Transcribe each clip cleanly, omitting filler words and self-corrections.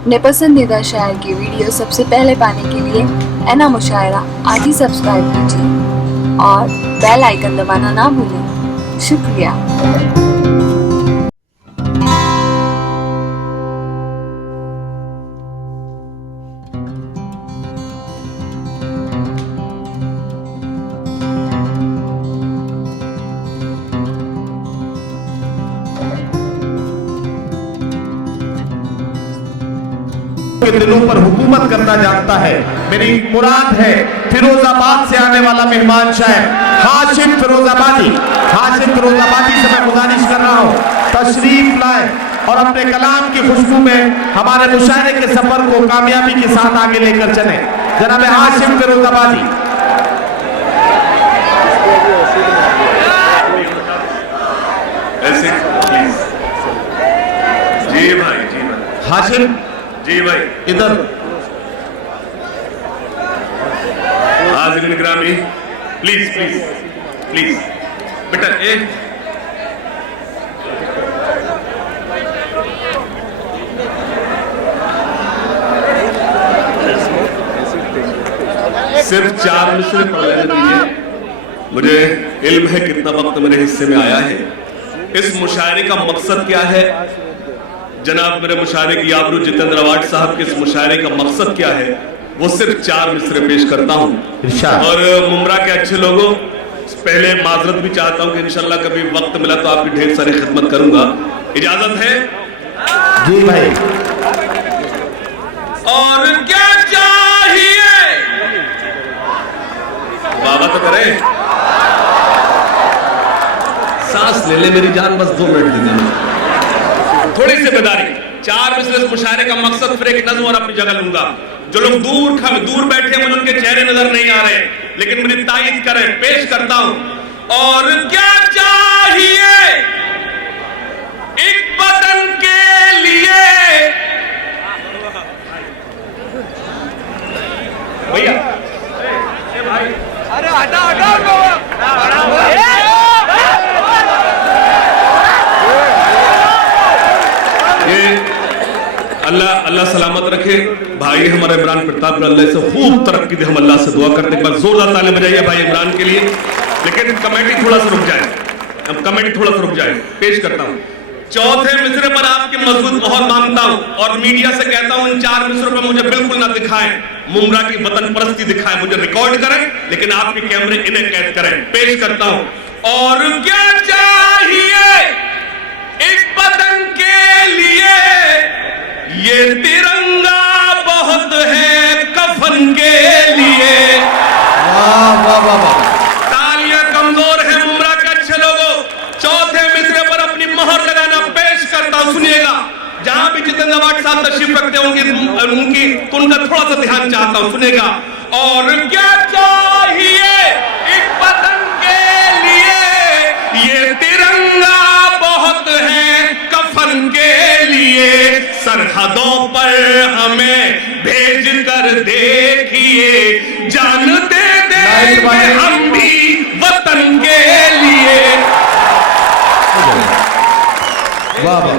अपने पसंदीदा शायर की वीडियो सबसे पहले पाने के लिए एना मुशायरा आज ही सब्सक्राइब कीजिए और बेल आइकन दबाना ना भूलें। शुक्रिया। के दिलों पर हुकूमत करना जानता है। मेरी मुराद है फिरोजाबाद से आने वाला मेहमान शायर हाशिम फिरोजाबादी। हाशिम फिरोजाबादी से मैं गुजारिश कर रहा हूँ तशरीफ लाए और अपने कलाम की खुशबू में हमारे मुशायरे के सफर को कामयाबी के साथ आगे लेकर चले। जनाब हाशिम फिरोजाबादी। ऐसे जी भाई, जी भाई। हाशिम जी भाई, इधर हाजिर ग्रामी, प्लीज प्लीज प्लीज बेटा एक सिर्फ 4 मिसरे पढ़ लेने दीजिए। मुझे इल्म है कितना वक्त मेरे हिस्से में आया है। इस मुशायरे का मकसद क्या है? जनाब मेरे मुशायरे की आबरू जितेंद्र अवार्ड साहब के इस मुशायरे का मकसद क्या है वो सिर्फ 4 मिसरे पेश करता हूँ। और मुमरा के अच्छे लोगों, पहले माजरत भी चाहता हूँ कि इंशाल्लाह कभी वक्त मिला तो आपकी ढेर सारी खिदमत करूंगा। इजाजत है? जी भाई। और क्या चाहिए बाबा तो करे, सांस ले ले मेरी जान, बस 2 मिनट दीजिए, थोड़ी सी बेदारी। 4 मिसरे मुशायरे का मकसद फिर एक नज़्म और अपनी जगह लूंगा। जो लोग दूर बैठे हैं मुझे उनके चेहरे नजर नहीं आ रहे, लेकिन मेरी तायीद करें, पेश करता हूं। और क्या चाहिए एक वतन के लिए भैया, अरे हटा हटा अल्लाह सलामत रखे भाई हमारे इमरान प्रताप, अल्लाह से खूब तरक्की दे। हम अल्लाह से दुआ करते हैं, जोरदार ताली बजाइए भाई इमरान के लिए। लेकिन कमेटी थोड़ा सा रुक जाए, अब कमेटी थोड़ा सा रुक जाए। पेश करता हूं 4थे मिसरे पर आपकी मजबूत बहुत मांगता हूं और मीडिया से कहता हूं इन 4 मिसरों पर मुझे बिल्कुल ना दिखाएं, मुमरा की वतन परस्ती दिखाएं, मुझे रिकॉर्ड करें लेकिन आपके कैमरे इन्हें कैद करें। पेश करता हूं। और क्या चाहिए एक वतन के लिए, ये तिरंगा बहुत है कफन के लिए। वाह वाह वाह। तालियां कमजोर है मुमरा के अच्छे लोगों। 4थे मिसरे पर अपनी मोहर लगाना पेश करता हूं, सुनिएगा। जहां भी जितेंद्र अवार्ड साहब तशरीफ रखते होंगे उनका थोड़ा सा ध्यान चाहता हूं, सुनिएगा। और क्या चाहिए एक वतन के लिए, ये तिरंगा बहुत है कफन के लिए। सरहदों पर हमें भेज कर देखिए, जान दे देंगे हम भी वतन के लिए।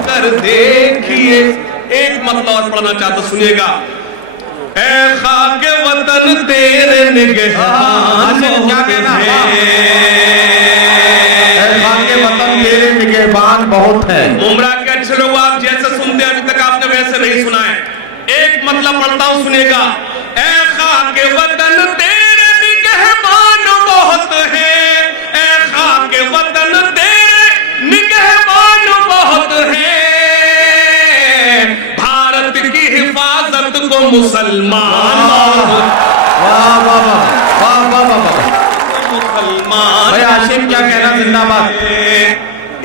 कर देखिए। एक मतलब और पढ़ना चाहता, सुनिएगा। ऐ खाके वतन तेरे निगहबान क्या कहना है? खाके वतन तेरे निगहबान बहुत है। मुमरा के अच्छे लोग, आप जैसे सुनते हैं अभी तक आपने वैसे नहीं सुना है। एक मतलब पढ़ता हूं, सुनिएगा। ऐ खाके वतन तेरे निगहबान बहुत है, ऐ खाके वतन तेरे निगहबान बहुत है। भारत की हिफाजत को मुसलमान, वाह वाह वाह वाह वाह। मुसलमान भाई हाशिम क्या कहना, जिंदाबाद।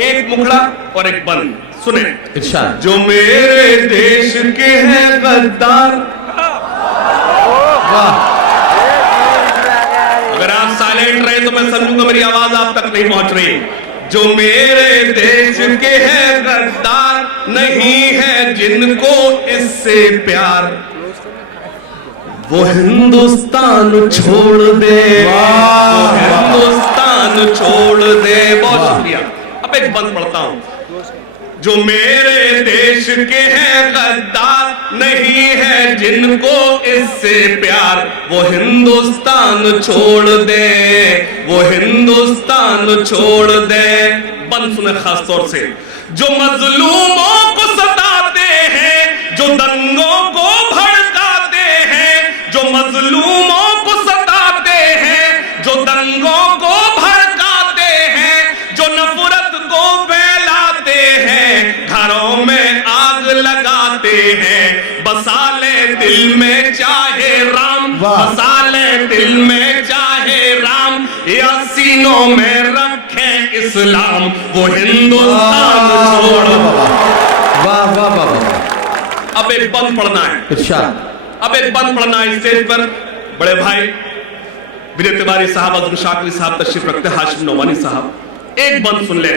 एक मुखड़ा और एक बंद, सुने। इरशाद। जो मेरे देश के हैं गद्दार। वाह। अगर आप साइलेंट रहे तो मैं समझूंगा मेरी आवाज आप तक नहीं पहुंच रही। जो मेरे देश के हैं गद्दार, नहीं है जिनको इससे प्यार, वो हिंदुस्तान छोड़ दे, वो हिंदुस्तान छोड़ दे। बहुत शुक्रिया। अब एक बंद पढ़ता हूं। जो मेरे देश के हैं गद्दार, नहीं है जिनको इससे प्यार, वो हिंदुस्तान छोड़ दे, वो हिंदुस्तान छोड़ दे। बंद सुने खास तौर से, जो मजलूमों को सताते हैं, जो दंगों को भड़काते हैं, जो मजलूमों को सताते हैं, जो दंगों को भड़काते हैं, जो नफरत को फैलाते हैं, घरों में आग लगाते हैं, बसा ले दिल में चाहे राम, बसा ले दिल में चाहे राम, या सीनों में रखे इस्लाम, वो हिंदुस्तान छोड़। वाह वाह वाह। अब एक बंद पढ़ना है, अच्छा अब एक बंद पढ़ना है स्टेज पर। बड़े भाई विजय तिवारी साहब, अब्दुल शाकिर साहब तशरीफ रखते, हाशिम नोमानी साहब, एक बंद सुन ले।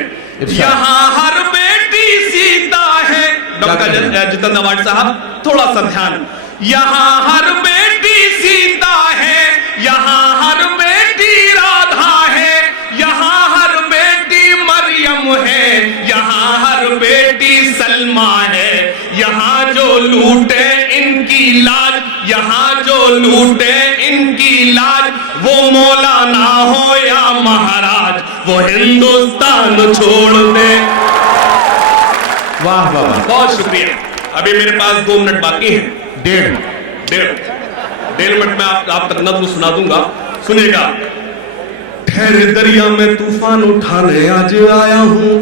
यहाँ हर बेटी सीता है, डॉक्टर जितेंद्र अवार्ड साहब थोड़ा सा ध्यान। यहाँ हर बेटी सीता है, यहाँ हर बेटी राधा है, यहाँ हर बेटी मरियम है, यहाँ हर बेटी सलमा है, यहाँ जो लूटे इनकी लाज, यहाँ जो लूटे इनकी लाज, वो मौलाना हो या महाराज, वो हिंदुस्तान छोड़ दे। वाह वाह। बहुत शुक्रिया। अभी मेरे पास 2 मिनट बाकी हैं। डेढ़ मिनट में आप तक नज़्म सुना दूंगा, सुनिएगा। ठहरे दरिया में तूफान उठाने आज आया हूं।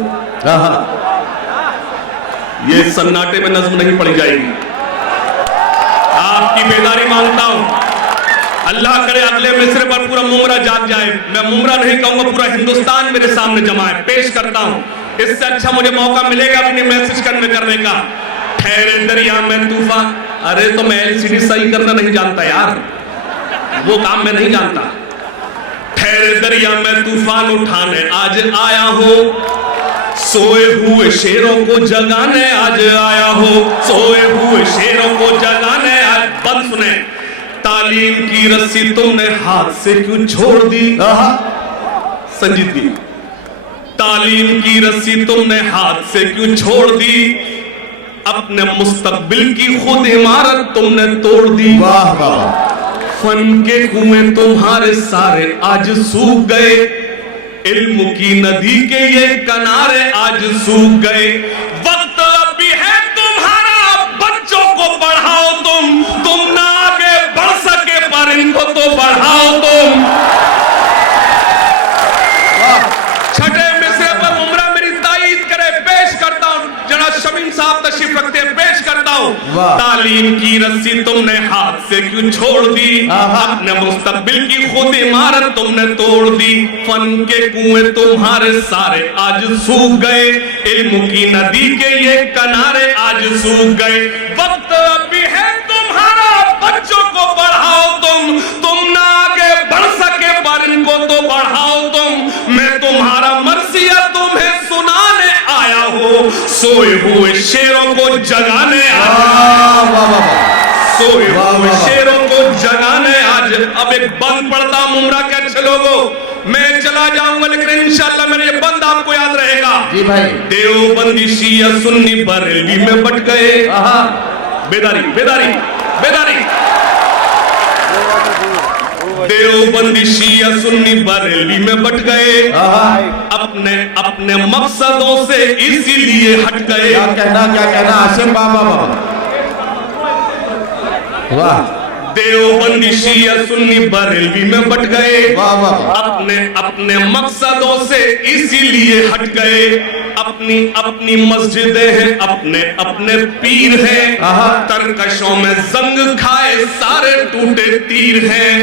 ये सन्नाटे में नज़्म नहीं पढ़ी जाएगी, आपकी बेदारी मांगता हूं। अल्लाह करे अगले मिसरे पर पूरा मुमरा जाग जाए। मैं मुमरा नहीं कहूंगा, पूरा हिंदुस्तान मेरे सामने जमा है, पेश करता हूं। इससे अच्छा मुझे मौका मिलेगा अपनी मैसेज करने का। ठहरे दरिया में तूफान, अरे तो मैं LCD सही करना नहीं जानता यार, वो काम मैं नहीं जानता। ठहरे दरिया में तूफान उठाने आज आया हूं, सोए हुए शेरों को जगाने आज आया हो, सोए हुए शेरों को जगाने आज। बंद सुने। तालीम की रस्सी तुमने हाथ से क्यों छोड़ दी, संजीदगी। तालीम की रस्सी तुमने हाथ से क्यों छोड़ दी, अपने मुस्तकबिल की खुद इमारत तुमने तोड़ दी। वाह वाह। फन के कुएं तुम्हारे सारे आज सूख गए, इल्म की नदी के ये किनारे आज सूख गए। वक्त अभी है तुम्हारा, बच्चों को पढ़ाओ तुम ना आगे बढ़ सके पर इनको तो बढ़ाओ तुम। छठे मिसरे पर उम्रा मेरी ताईद करे, पेश करता हूं। जनाब शमीम साहब तशरीफ रखते हैं, पेश करता हूं। तालीम की रस्सी तुमने हाथ से क्यों छोड़ दी, अपने मुस्तकबिल की खुद इमारत तुमने तोड़ दी। फन के कुएं तुम्हारे सारे आज सूख गए, इल्म की नदी के ये किनारे आज सूख गए। वक्त अभी है तुम्हारा, बच्चों को पढ़ाओ तुम ना आगे बढ़ सके पर इनको तो बढ़ाओ तुम। मैं तुम्हारा मर्सिया तुम्हें सुनाने आया हूं, सोए हुए शेरों को जगाने सोए हुए शेरों को जगाने आज। अब एक बंद पढ़ता मुमरा के अच्छे लोगों, मैं चला जाऊंगा लेकिन इंशाल्लाह मेरे ये बंद आपको याद रहेगा। जी भाई। देवबंदी शिया सुन्नी बरेली में बट गए। बेदारी बेदारी बेदारी। देवबंदी शिया सुन्नी बरेली में बट गए, अपने अपने मकसदों से इसीलिए हट गए। क्या कहना आसिम बाबा बाबा। वाह। देवबंदी शिया सुन्नी बरेली में बट गए, वाह वाह। अपने अपने मकसदों से इसीलिए हट गए। अपनी अपनी मस्जिदें हैं, अपने अपने पीर हैं, तरकशों में जंग खाए सारे टूटे तीर हैं।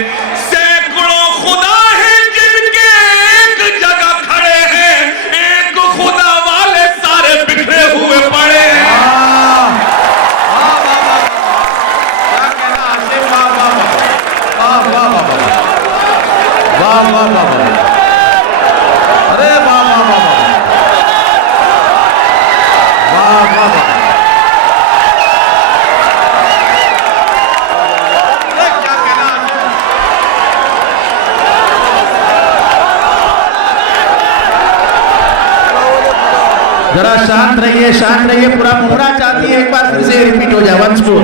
सैकड़ों खुदा हैं जिनके एक जगह खड़े हैं, एक खुदा वाले सारे बिखरे हुए पड़े हैं। वाह वाह वाह। अरे वाह वाह वाह वाह वाह वाह। क्या कहना जरा शांत रहिए, पूरा मुहरा चाहती है एक बार फिर से रिपीट हो जाए वंस मोर।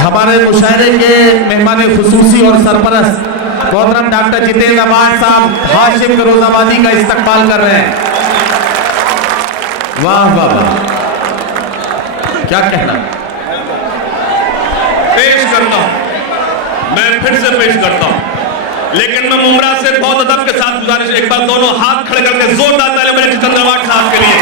हमारे मुशायरे के मेहमान खुसूसी और सरपरस्त मोहतरम डॉक्टर जितेंद्र अबाद साहब हाशिम फिरोजाबादी का इस्तकबाल कर रहे हैं। वाह वाह वाह, क्या कहना। पेश करता हूं, मैं फिर से पेश करता हूं, लेकिन मैं मुमरा से बहुत अदब के साथ गुजारिश, एक बार दोनों हाथ खड़े करके जोरदार तालियां बजाएं जितेंद्र अबाद साहब के लिए।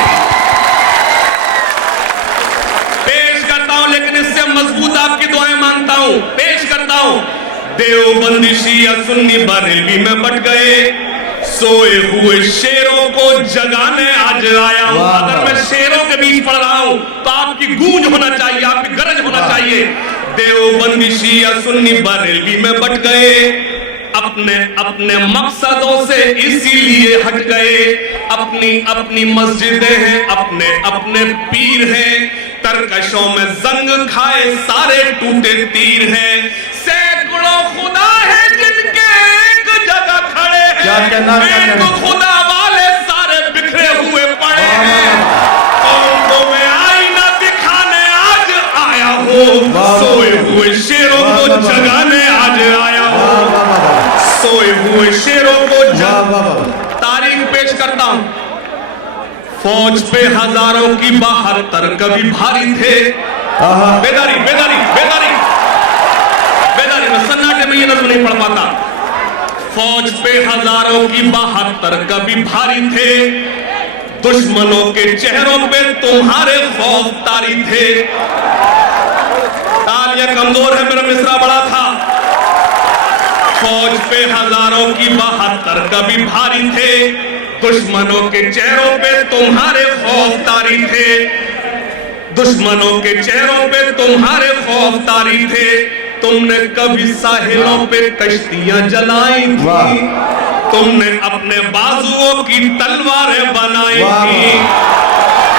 पेश करता हूं, लेकिन इससे मजबूत आपकी दुआएं मांगता हूं। पेश करता हूं, देवबंदी शिया सुन्नी बरेलवी में बट गए, सोए हुए शेरों को जगाने आज आया हूं। अगर मैं शेरों के बीच पढ़ रहा हूं तो आपकी गूंज होना चाहिए, आपकी गरज होना चाहिए। देवबंदी शिया सुन्नी बरेलवी में बट गए, अपने अपने मकसदों से इसीलिए हट गए। अपनी अपनी मस्जिदें हैं, अपने अपने पीर हैं, तरकशों में जंग खाए सारे टूटे तीर हैं। सैकड़ों खुदा है जिनके एक जगह खड़े हैं, एक खुदा वाले सारे बिखरे हुए पड़े हैं। कौन को मैं आईना दिखाने आज आया हूँ, सोए हुए शेरों को जगाने आज आया हूँ, सोए हुए शेरों को तारीख पेश करता हूं। फौज पे हजारों की 72 कभी भारी थे। बेदारी बेदारी बेदारी बेदारी, मैं सन्नाटे में ये नज़्म नहीं पढ़ पाता। फौज पे हजारों की 72 कभी भारी थे, दुश्मनों के चेहरों पे तुम्हारे खौफ तारी थे। तालियां कमजोर है, मेरा मिसरा बड़ा था। फौज पे हजारों की 72 कभी भारी थे, दुश्मनों के चेहरों पे तुम्हारे खौफ तारी थे, दुश्मनों के चेहरों पे तुम्हारे खौफ तारी थे। तुमने कभी साहिलों पे कश्तियां जलाई थी, तुमने अपने बाजुओं की तलवारें बनाई थी।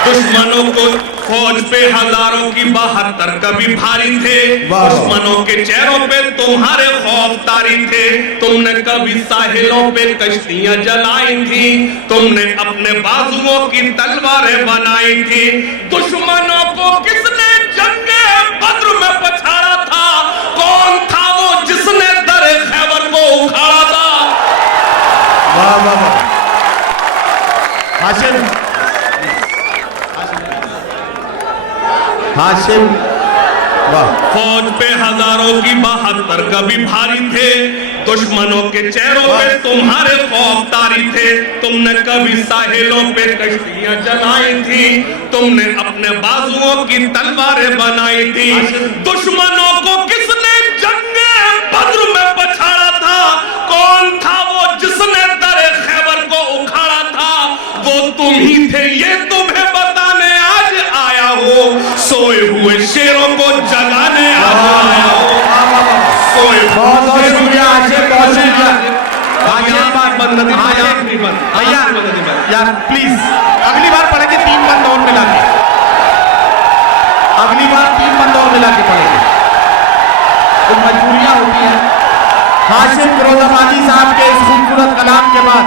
दुश्मनों को फौज पे हजारों की 72 कभी भारी थे, दुश्मनों के चेहरों पे तुम्हारे खौफ तारी थे। तुमने कभी साहिलों पे कश्तियां जलाई थी, तुमने अपने बाजुओं की तलवारें बनाई थी। दुश्मनों को किसने जंगे बद्र में पछाड़ा था, कौन था वो जिसने दरे खैबर को उखाड़ा था। वाह वाह वाह, हाशिम हाशिम वाह। फौज पे हजारों की 72 कभी भारी थे, दुश्मनों के चेहरों पे तुम्हारे खौफ तारी थे। तुमने कभी साहिलों पे कश्तियां जलाई थी, तुमने अपने बाजुओं की तलवारें बनाई थी। दुश्मनों को किसने जंगे बद्र में पछाड़ा था, कौन था वो जिसने दरे खैबर को उखाड़ा था। वो तुम ही थे, ये तुम्हें बताने आज आया हो, सोए हुए शेरों को जगाने आज आया हो। सोए बहुत बहुत शुक्रिया हाशिम, बहुत शुक्रिया। भैया यार प्लीज अगली बार पढ़ेंगे 3 बंद और मिला के, अगली बार 3 बंद और मिला के पढ़ेंगे, कुछ मजबूरियां होती हैं। हाशिम फिरोजाबादी साहब के इस खूबसूरत कलाम के बाद